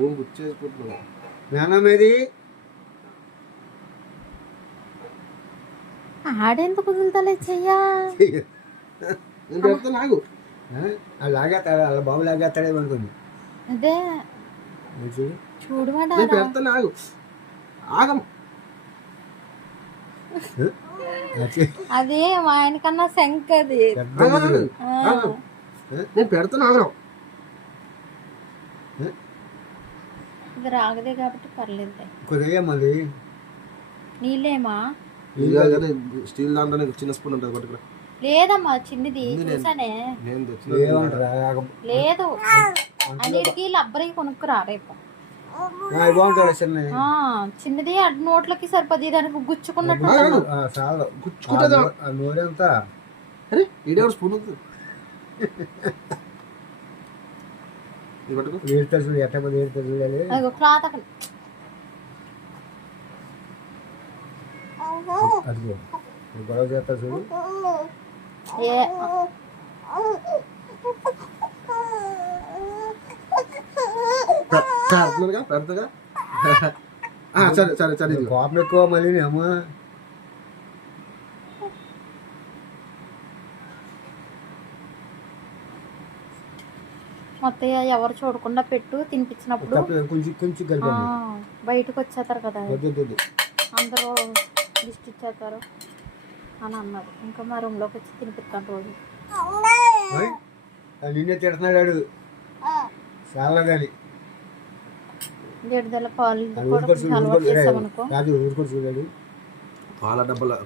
ఓం గుచ్చేసుకుంటున్నావు నాన్నమ్మేది ఆడెందుకు కుదులుతలే చెయ్యా నేను పెడతా నాకు లాగేస్తాడు అలా బాబు లాగేస్తాడేమో అనుకుంది. అదే చూడు చూడమాట నేను పెడతా నాకు ఆగం అది మా ఆయన కన్నా శంక అది నేను పెడతాను ఆగం ఇది రాగదే కాబట్టి పర్లేదు. కొద్దిగా మళ్ళీ నీళ్ళేమా స్టీల్ దాంట్లో చిన్న స్పూన్ ఉంటుంది పట్టుకురా. లేదమ్మా చిన్నది చూసానే నేను లేదు అన్నిటికీ లబ్బరికి కొనుక్కురా రేపు. బాగుంటాడు చిన్న చిన్నది నోట్లకి సరిపోద్ది దానికి గుచ్చుకున్నట్టు చాలా గుచ్చుకుంటుందా నోరంతా. అరే ఈడేవాడు స్పూన్ ఉంది పట్టుకో. ఏడుతాడు చూడు ఎట్ట పోతే ఏడుతాడు చూడాలి. అదిగో క్లాత్ అక్కడ అదిగో గొడవ చేస్తా చూడు. పెడతాగా సరే సరే సరే కోపం ఎక్కువ మళ్ళీ అమ్మా. మొత్తం ఎవరు చూడకుండా పెట్టు తినిపించినప్పుడు కొంచెం కొంచెం బయటకు వచ్చేస్తారు కదా అందరూ లిస్ట్ ఇచ్చేస్తారు అని అన్నారు. ఇంకా మా రూమ్లోకి వచ్చి తినిపిస్తాను రోజు. నిన్నే తిడుతున్నాడు చాలా కానీ గెడదల పాలు ఊరుకోడు చూడాడు పాల డబ్బాలు